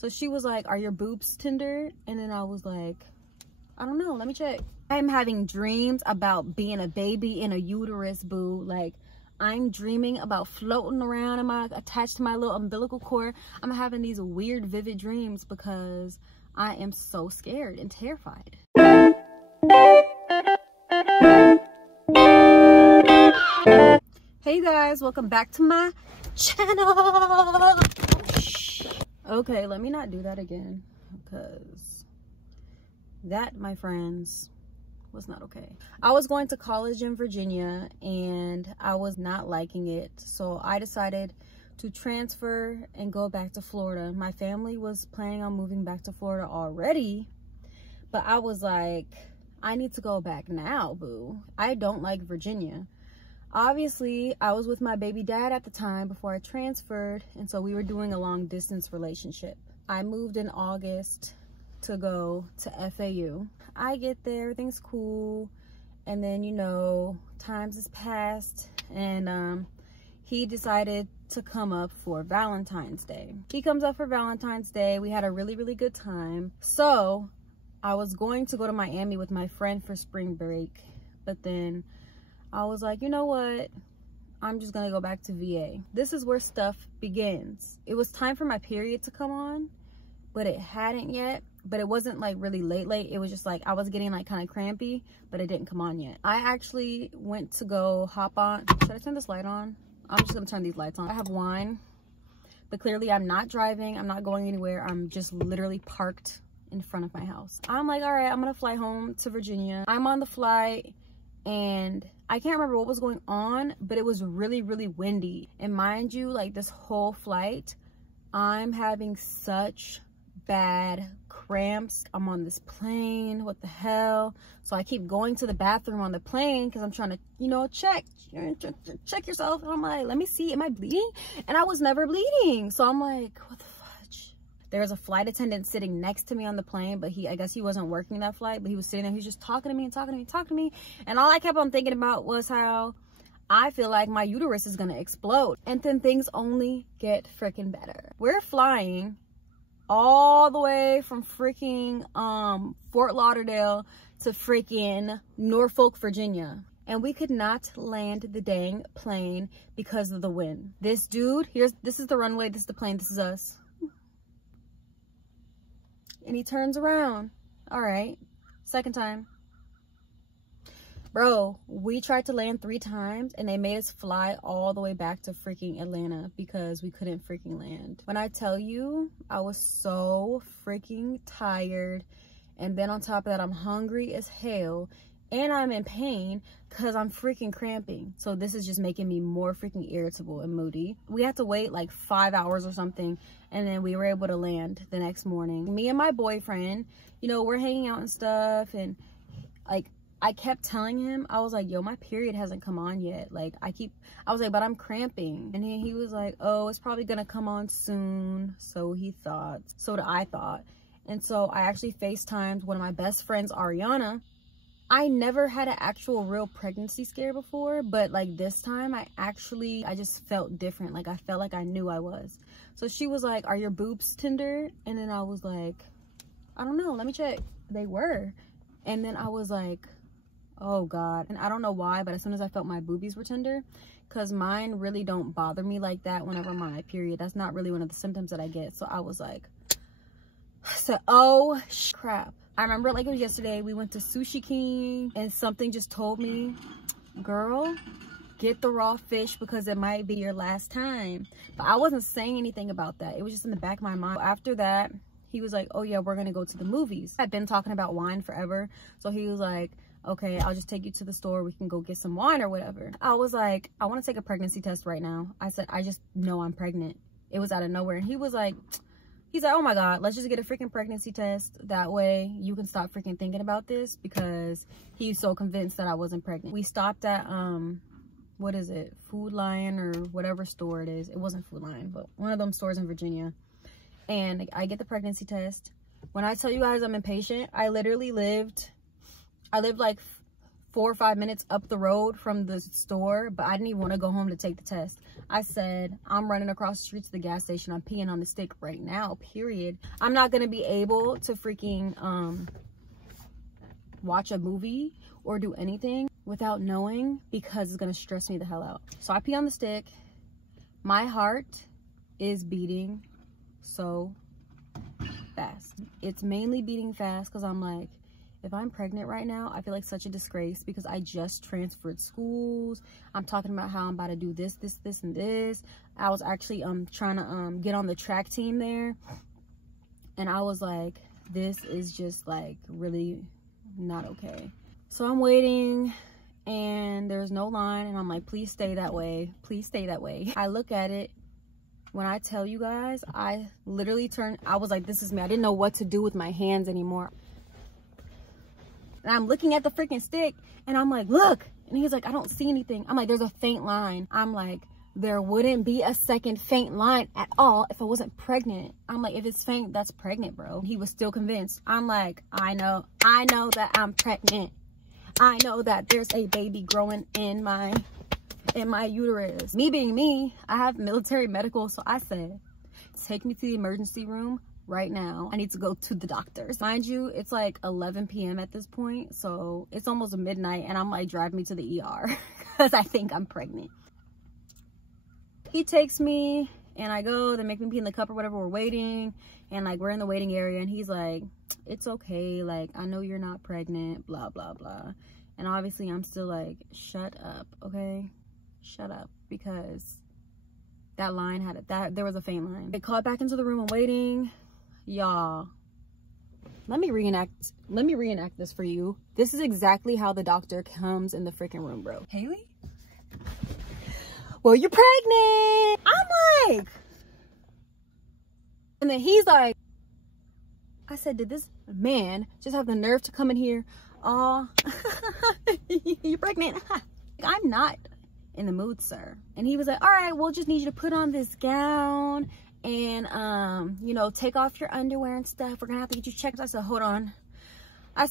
So she was like, are your boobs tender? And then I was like, I don't know, let me check. I'm having dreams about being a baby in a uterus, boo. Like, I'm dreaming about floating around attached to my little umbilical cord. I'm having these weird, vivid dreams because I am so scared and terrified. Hey guys, welcome back to my channel. Okay, let me not do that again because that, my friends, was not okay. I was going to college in Virginia and I was not liking it, so I decided to transfer and go back to Florida. My family was planning on moving back to Florida already, but I was like, I need to go back now, boo. I don't like Virginia. Obviously, I was with my baby dad at the time before I transferred, and so we were doing a long distance relationship. I moved in August to go to FAU. I get there, everything's cool, and then, you know, times has passed, and he decided to come up for Valentine's Day. He comes up for Valentine's Day. We had a really, really good time. So I was going to go to Miami with my friend for spring break, but then I was like, you know what? I'm just gonna go back to VA. This is where stuff begins. It was time for my period to come on, but it hadn't yet. But it wasn't like really late. It was just like I was getting like kind of crampy, but it didn't come on yet. I actually went to go hop on. Should I turn this light on? I'm just gonna turn these lights on. I have wine, but clearly I'm not driving. I'm not going anywhere. I'm just literally parked in front of my house. I'm like, all right, I'm gonna fly home to Virginia. I'm on the flight and I can't remember what was going on, but it was really, really windy. And mind you, like this whole flight, I'm having such bad cramps. I'm on this plane, what the hell? So I keep going to the bathroom on the plane because I'm trying to, you know, check yourself. And I'm like, let me see, am I bleeding? And I was never bleeding. So I'm like, what the fudge? There was a flight attendant sitting next to me on the plane, but I guess he wasn't working that flight, but he was sitting there. He was just talking to me and talking to me and talking to me. And all I kept on thinking about was how I feel like my uterus is gonna explode. And then things only get freaking better. We're flying all the way from freaking Fort Lauderdale to freaking Norfolk, Virginia. And we could not land the dang plane because of the wind. This dude, this is the runway, this is the plane, this is us. And he turns around. All right, second time. Bro, we tried to land 3 times and they made us fly all the way back to freaking Atlanta because we couldn't freaking land. When I tell you, I was so freaking tired. And then on top of that, I'm hungry as hell and I'm in pain because I'm freaking cramping. So this is just making me more freaking irritable and moody. We had to wait like 5 hours or something, and then we were able to land the next morning. Me and my boyfriend, you know, we're hanging out and stuff, and like, I kept telling him, I was like, yo, my period hasn't come on yet. Like, I was like, but I'm cramping. And he was like, oh, it's probably gonna come on soon. So he thought, so did I thought. And so I actually FaceTimed one of my best friends, Ariana. I never had an actual real pregnancy scare before, but like this time I just felt different. Like I felt like I knew I was. So she was like, are your boobs tender? And then I was like, I don't know, let me check. They were. And then I was like, oh God. And I don't know why, but as soon as I felt my boobies were tender, because mine really don't bother me like that whenever I'm on my period. That's not really one of the symptoms that I get. So I was like, oh crap. I remember like it was yesterday, we went to Sushi King and something just told me, girl, get the raw fish because it might be your last time. But I wasn't saying anything about that. It was just in the back of my mind. After that, he was like, oh yeah, we're gonna go to the movies. I've been talking about wine forever. So he was like, okay, I'll just take you to the store. We can go get some wine or whatever. I was like, I want to take a pregnancy test right now. I said, I just know I'm pregnant. It was out of nowhere. And he's like, oh my God, let's just get a freaking pregnancy test. That way you can stop freaking thinking about this, because he's so convinced that I wasn't pregnant. We stopped at, what is it? Food Lion or whatever store it is. It wasn't Food Lion, but one of them stores in Virginia. And I get the pregnancy test. When I tell you guys I'm impatient, I lived like 4 or 5 minutes up the road from the store, but I didn't even want to go home to take the test. I said, I'm running across the street to the gas station. I'm peeing on the stick right now, period. I'm not going to be able to freaking watch a movie or do anything without knowing, because it's going to stress me the hell out. So I pee on the stick. My heart is beating so fast. It's mainly beating fast because I'm like, if I'm pregnant right now, I feel like such a disgrace because I just transferred schools. I'm talking about how I'm about to do this, and this. I was actually trying to get on the track team there. And I was like, this is just like really not okay. So I'm waiting and there's no line, and I'm like, please stay that way. Please stay that way. I look at it. When I tell you guys, I literally turned, I was like, this is me. I didn't know what to do with my hands anymore. And I'm looking at the freaking stick and I'm like, look. And he's like, I don't see anything. I'm like, there's a faint line. I'm like, there wouldn't be a second faint line at all if I wasn't pregnant. I'm like, if it's faint, that's pregnant, bro. He was still convinced. I'm like, I know that I'm pregnant. I know that there's a baby growing in my uterus. Me being me, I have military medical, so I said, take me to the emergency room right now. I need to go to the doctors. Mind you, it's like 11 p.m. at this point, so it's almost midnight, and I'm like, drive me to the ER because I think I'm pregnant. He takes me and I go, they make me pee in the cup or whatever. We're waiting, and like we're in the waiting area, and he's like, it's okay, like I know you're not pregnant, blah blah blah. And obviously I'm still like, shut up, okay, shut up, because that line had it, that there was a faint line. They called back into the room. I'm waiting. Y'all, let me reenact this for you. This is exactly how the doctor comes in the freaking room, bro. Haley, well, you're pregnant. I'm like, and then he's like, I said, did this man just have the nerve to come in here? Oh, you're pregnant. I'm not in the mood, sir. And he was like, all right, we'll just need you to put on this gown and you know, take off your underwear and stuff. We're gonna have to get you checked. I said, hold on. I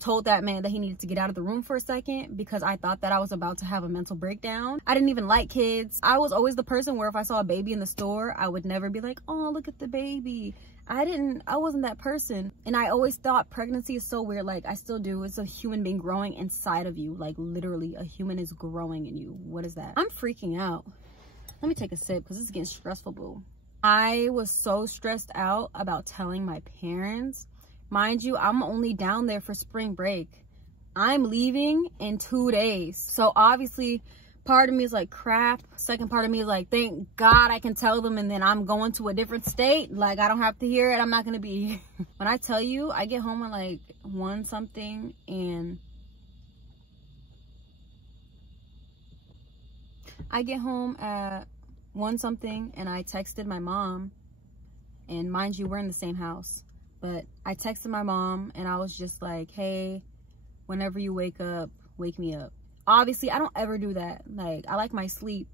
told that man that he needed to get out of the room for a second because I thought that I was about to have a mental breakdown. I didn't even like kids. I was always the person where if I saw a baby in the store, I would never be like, oh, look at the baby. I wasn't that person. And I always thought pregnancy is so weird. Like, I still do. It's a human being growing inside of you. Like, literally, a human is growing in you. What is that? I'm freaking out. Let me take a sip because this is getting stressful, boo. I was so stressed out about telling my parents. Mind you, I'm only down there for spring break. I'm leaving in 2 days. So obviously, part of me is like, crap. Second part of me is like, thank God I can tell them, and then I'm going to a different state. Like, I don't have to hear it. I'm not going to be here. When I tell you, I get home at like 1 something, and I texted my mom, and mind you, we're in the same house. But I texted my mom and I was just like, hey, whenever you wake up, wake me up. Obviously, I don't ever do that. Like, I like my sleep.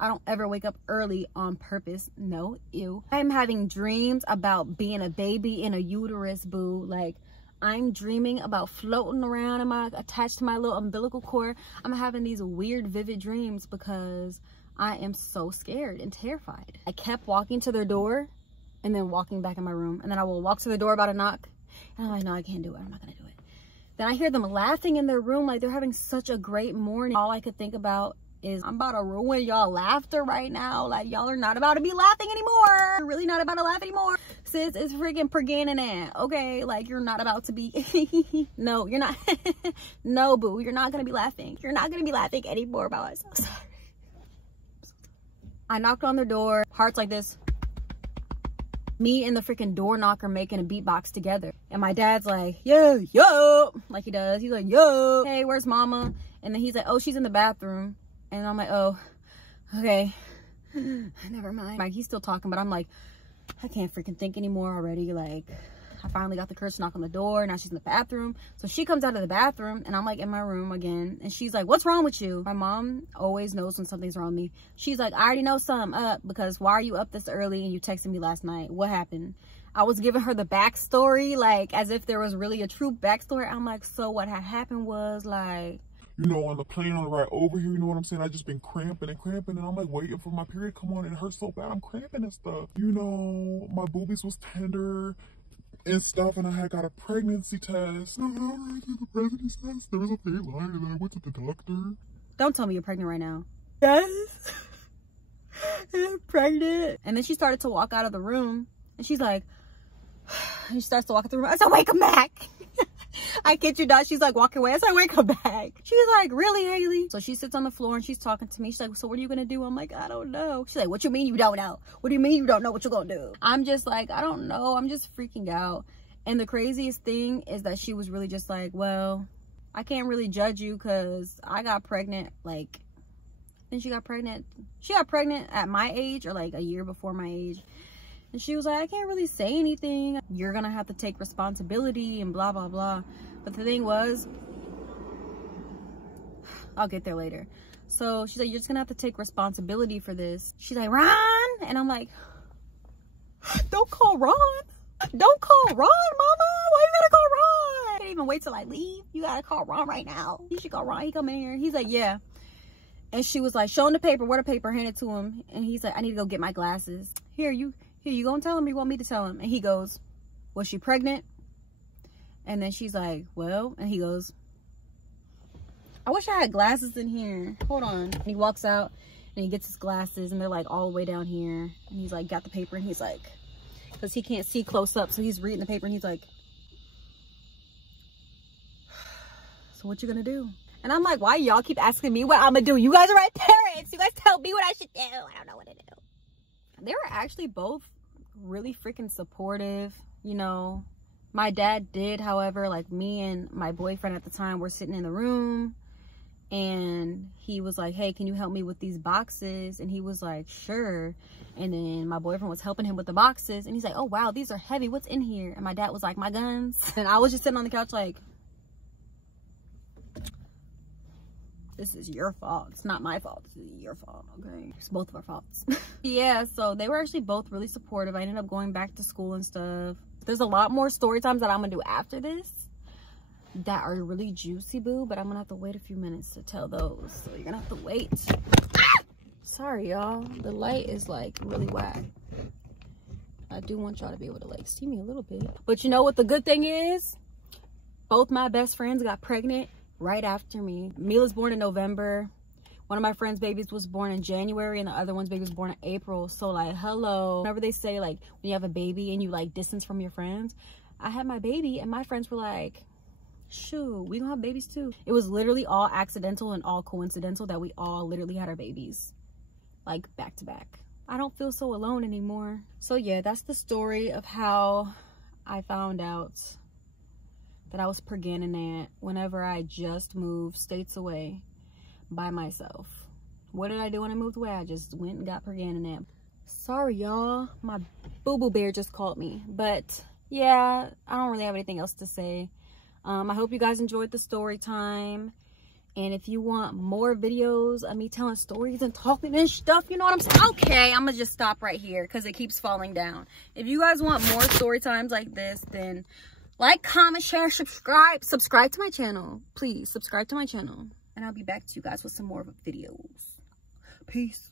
I don't ever wake up early on purpose. No, ew. I'm having dreams about being a baby in a uterus, boo. Like, I'm dreaming about floating around attached to my little umbilical cord. I'm having these weird, vivid dreams because I am so scared and terrified. I kept walking to their door and then walking back in my room. And then I will walk to the door about to knock. And I'm like, no, I can't do it. I'm not going to do it. Then I hear them laughing in their room like they're having such a great morning. All I could think about is, I'm about to ruin y'all laughter right now. Like, y'all are not about to be laughing anymore. You're really not about to laugh anymore. Sis, it's freaking Perganan, okay? Like, you're not about to be... No, you're not. No, boo. You're not going to be laughing. You're not going to be laughing anymore about it. I'm so sorry. I knocked on their door. Hearts like this. Me and the freaking door knocker making a beatbox together. And my dad's like, yo, yo, like he does. He's like, yo, hey, where's mama? And then he's like, oh, she's in the bathroom. And I'm like, oh, okay. Never mind. Like, he's still talking, but I'm like, I can't freaking think anymore already. Like, I finally got the courage to knock on the door. Now she's in the bathroom. So she comes out of the bathroom and I'm like in my room again. And she's like, what's wrong with you? My mom always knows when something's wrong with me. She's like, I already know something up, because why are you up this early and you texted me last night? What happened? I was giving her the backstory, like as if there was really a true backstory. I'm like, so what had happened was like, you know, on the plane on the ride over here, you know what I'm saying? I just been cramping and cramping, and I'm like waiting for my period to come on, and it hurts so bad. I'm cramping and stuff. You know, my boobies was tender and stuff, and I had got a pregnancy test. So when I did the pregnancy test, there was a fake line, and then I went to the doctor. Don't tell me you're pregnant right now. Yes. I'm pregnant. And then she started to walk out of the room, and she's like, and she starts to walk out the room. I said, wait, come back. I kid you not. She's like walking away. I said, wait, come back. She's like, really, Haley? So she sits on the floor and she's talking to me. She's like, so what are you gonna do? I'm like, I don't know. She's like, what you mean you don't know? What do you mean you don't know what you're gonna do? I'm just like, I don't know. I'm just freaking out. And the craziest thing is that she was really just like, well, I can't really judge you because I got pregnant. Like, then she got pregnant. She got pregnant at my age, or like a year before my age. And she was like, I can't really say anything. You're gonna have to take responsibility and blah, blah, blah. But the thing was, I'll get there later. So she's like, you're just gonna have to take responsibility for this. She's like, Ron? And I'm like, don't call Ron. Don't call Ron, mama. Why you gotta call Ron? I can't even wait till I leave. You gotta call Ron right now. You should call Ron. He come in here. He's like, yeah. And she was like, show him the paper. Where the paper? Hand it to him. And he's like, I need to go get my glasses. Here, you gonna tell him, or you want me to tell him? And he goes, was she pregnant? And then she's like, well, and he goes, I wish I had glasses in here. Hold on. And he walks out and he gets his glasses, and they're like all the way down here. And he's like, got the paper, and he's like, because he can't see close up, so he's reading the paper, and he's like, so what you gonna do? And I'm like, why y'all keep asking me what I'm gonna do? You guys are my parents. You guys tell me what I should do. I don't know what to do. They were actually both really freaking supportive. You know, my dad did, however, like me and my boyfriend at the time were sitting in the room, and he was like, hey, can you help me with these boxes? And he was like, sure. And then my boyfriend was helping him with the boxes, and he's like, oh wow, these are heavy. What's in here? And my dad was like, my guns. And I was just sitting on the couch like, this is your fault. It's not my fault. This is your fault, okay? It's both of our faults. Yeah, so they were actually both really supportive. I ended up going back to school and stuff. There's a lot more story times that I'm gonna do after this that are really juicy, boo, but I'm gonna have to wait a few minutes to tell those. So you're gonna have to wait. Sorry, y'all. The light is like really whack. I do want y'all to be able to like see me a little bit. But you know what the good thing is? Both my best friends got pregnant right after me. Mila's born in November. One of my friend's babies was born in January, and the other one's baby was born in April. So like, hello. Whenever they say like when you have a baby and you like distance from your friends, I had my baby and my friends were like, shoot, we gonna have babies too. It was literally all accidental and all coincidental that we all literally had our babies like back to back. I don't feel so alone anymore. So yeah, that's the story of how I found out that I was pregnant whenever I just moved states away by myself. What did I do when I moved away? I just went and got pregnant. Sorry, y'all. My boo-boo bear just called me. But yeah, I don't really have anything else to say. I hope you guys enjoyed the story time. And if you want more videos of me telling stories and talking and stuff, you know what I'm saying? Okay, I'm gonna just stop right here because it keeps falling down. If you guys want more story times like this, then like, comment, share, subscribe to my channel. Please subscribe to my channel, and I'll be back to you guys with some more videos. Peace.